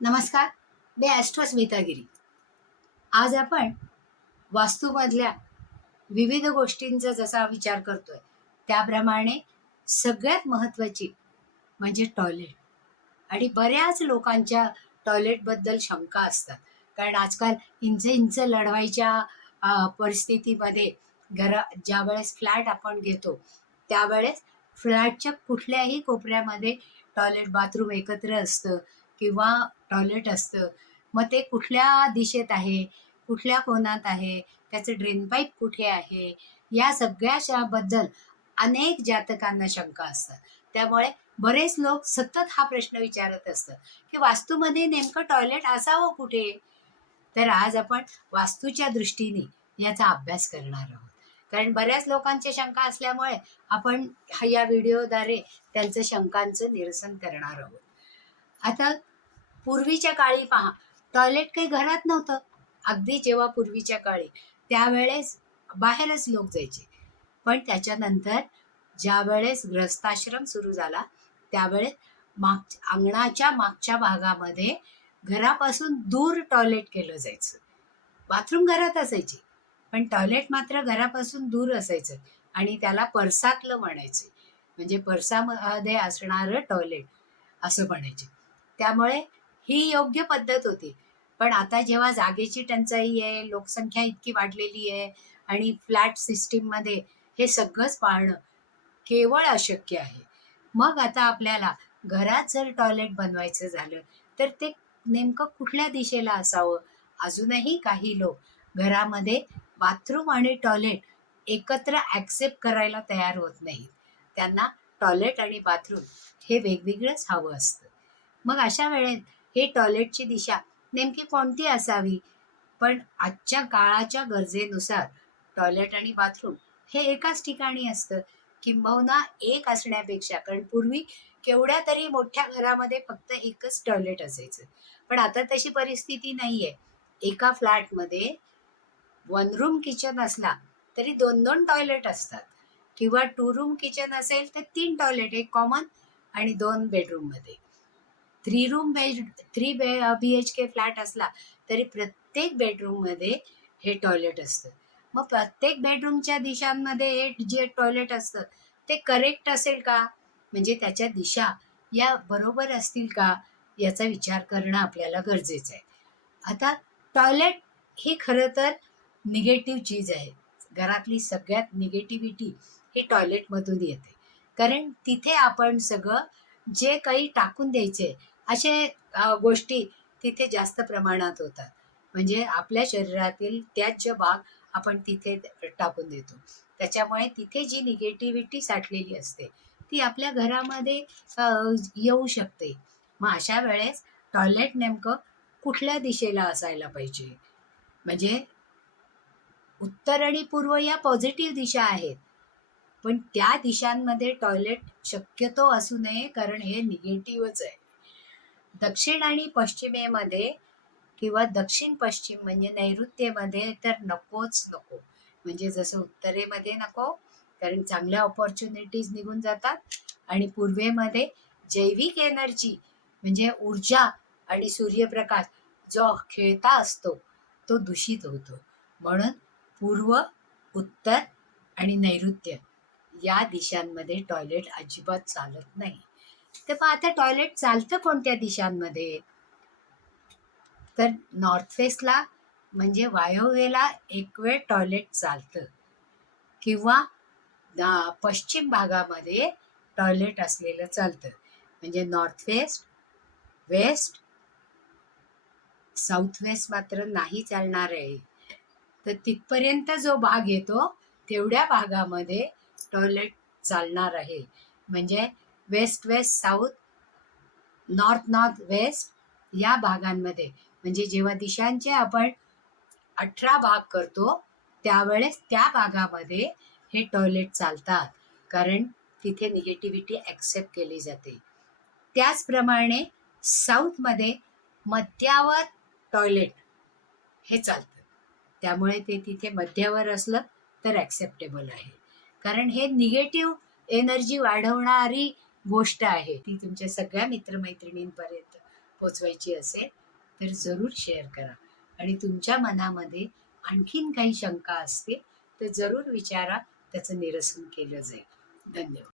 नमस्कार मी ॲस्ट्रो स्मितागिरी आज आपण वास्तूमधल्या विविध गोष्टींचा जसा विचार करतोय त्याप्रमाणे सगळ्यात महत्त्वाची म्हणजे टॉयलेट. आणि बऱ्याच लोकांच्या टॉयलेटबद्दल शंका असतात. कारण आजकाल इंच इंच लढवायच्या परिस्थितीमध्ये घरा ज्या वेळेस फ्लॅट आपण घेतो त्यावेळेस फ्लॅटच्या कुठल्याही कोपऱ्यामध्ये टॉयलेट बाथरूम एकत्र असतं. किंवा टॉयलेट असतं मग ते कुठल्या दिशेत आहे कुठल्या कोणात आहे त्याचं ड्रेन पाईप कुठे आहे या सगळ्याच्याबद्दल अनेक जातकांना शंका असतात. त्यामुळे बरेच लोक सतत हा प्रश्न विचारत असतात की वास्तूमध्ये नेमकं टॉयलेट असावं कुठे? तर आज आपण वास्तूच्या दृष्टीने याचा अभ्यास करणार आहोत. कारण बऱ्याच लोकांच्या शंका असल्यामुळे आपण या व्हिडिओद्वारे त्यांचं शंकांचं निरसन करणार आहोत. आता पूर्वीच्या काळी पहा. टॉयलेट काही घरात नव्हतं. अगदी जेव्हा पूर्वीच्या काळी. त्यावेळेस बाहेरच लोक जायचे. पण त्याच्यानंतर ज्या वेळेस ग्रस्ताश्रम सुरू झाला त्यावेळेस माग अंगणाच्या मागच्या भागामध्ये घरापासून दूर टॉयलेट केलं जायचं. बाथरूम घरात असायची. पण टॉयलेट मात्र घरापासून दूर असायचं आणि त्याला परसातलं म्हणायचे. म्हणजे परसामध्ये असणारं टॉयलेट असं म्हणायचे. त्यामुळे ही योग्य पद्धत होती. पण आता जेव्हा जागेची टंचाई आहे लोकसंख्या इतकी वाढलेली आहे आणि फ्लॅट सिस्टीममध्ये हे सगळंच पाळणं केवळ अशक्य आहे. मग आता आपल्याला घरात जर टॉयलेट बनवायचं झालं तर ते नेमकं कुठल्या दिशेला असावं? अजूनही काही लोक घरामध्ये बाथरूम आणि टॉयलेट एकत्र ॲक्सेप्ट करायला तयार होत नाहीत. त्यांना टॉयलेट आणि बाथरूम हे वेगवेगळंच हवं असतं. मग अशा वेळेत हे टॉयलेटची दिशा नेमकी कोणती असावी? पण आजच्या काळाच्या गरजेनुसार टॉयलेट आणि बाथरूम हे एकाच ठिकाणी असतं. किंबहुना एक असण्यापेक्षा कारण पूर्वी केवढ्या तरी मोठ्या घरामध्ये फक्त एकच टॉयलेट असायचं. पण आता तशी परिस्थिती नाहीये. एका फ्लॅटमध्ये वन रूम किचन असला तरी दोन दोन टॉयलेट असतात. किंवा टू रूम किचन असेल तर तीन टॉयलेट एक कॉमन आणि दोन बेडरूममध्ये. थ्री रूम बेड थ्री बे बी एच के फ्लॅट असला तरी प्रत्येक बेडरूममध्ये हे टॉयलेट असतं. मग प्रत्येक बेडरूमच्या दिशांमध्ये हे जे टॉयलेट असतं ते करेक्ट असेल का? म्हणजे त्याच्या दिशा या बरोबर असतील का? याचा विचार करणं आपल्याला गरजेचं आहे. आता टॉयलेट ही खरं तर निगेटिव्ह चीज आहे. घरातली सगळ्यात निगेटिव्हिटी ही टॉयलेटमधून येते. कारण तिथे आपण सगळं जे काही टाकून द्यायचे असे गोष्टी तिथे जास्त प्रमाणात होतात. म्हणजे आपल्या शरीरातील त्याच भाग आपण तिथे टाकून देतो. त्याच्यामुळे तिथे जी निगेटिव्हिटी साठलेली असते ती आपल्या घरामध्ये येऊ शकते. मग अशा वेळेस टॉयलेट नेमकं कुठल्या दिशेला असायला पाहिजे? म्हणजे उत्तर आणि पूर्व या पॉझिटिव्ह दिशा आहेत. पण त्या दिशांमध्ये टॉयलेट शक्यतो असू नये कारण हे निगेटिव्हच आहे. दक्षिण आणि पश्चिमेमध्ये किंवा दक्षिण पश्चिम म्हणजे नैऋत्येमध्ये तर नकोच नको. म्हणजे जसं उत्तरेमध्ये नको कारण चांगल्या ऑपॉर्च्युनिटीज निघून जातात. आणि पूर्वेमध्ये जैविक एनर्जी म्हणजे ऊर्जा आणि सूर्यप्रकाश जो खेळता असतो तो दूषित होतो. म्हणून पूर्व उत्तर आणि नैऋत्य या दिशांमध्ये टॉयलेट अजिबात चालत नाही. तर मग आता टॉयलेट चालतं कोणत्या दिशांमध्ये? तर नॉर्थ वेस्टला म्हणजे वायव्येला एक वेळ टॉयलेट चालतं. किंवा पश्चिम भागामध्ये टॉयलेट असलेलं चालतं. म्हणजे north west west south west मात्र नाही चालणार आहे. तर तिथपर्यंत जो भाग येतो तेवढ्या भागामध्ये टॉयलेट चालणार आहे. म्हणजे west west south north north west या भागांमध्ये. म्हणजे जेव्हा दिशांचे आपण अठरा भाग करतो त्यावेळेस त्या भागामध्ये हे टॉयलेट चालतात. कारण तिथे निगेटिव्हिटी ॲक्सेप्ट केली जाते. त्याचप्रमाणे साऊथमध्ये मध्यावर टॉयलेट हे चालतं. त्यामुळे ते तिथे मध्यावर असलं तर ॲक्सेप्टेबल आहे. कारण हे निगेटिव्ह एनर्जी वाढवणारी गोष्ट आहे ती तुमच्या सगळ्या मित्रमैत्रिणींपर्यंत पोचवायची असेल तर जरूर शेअर करा. आणि तुमच्या मनामध्ये आणखीन काही शंका असतील तर जरूर विचारा त्याचं निरसन केलं जाईल. धन्यवाद.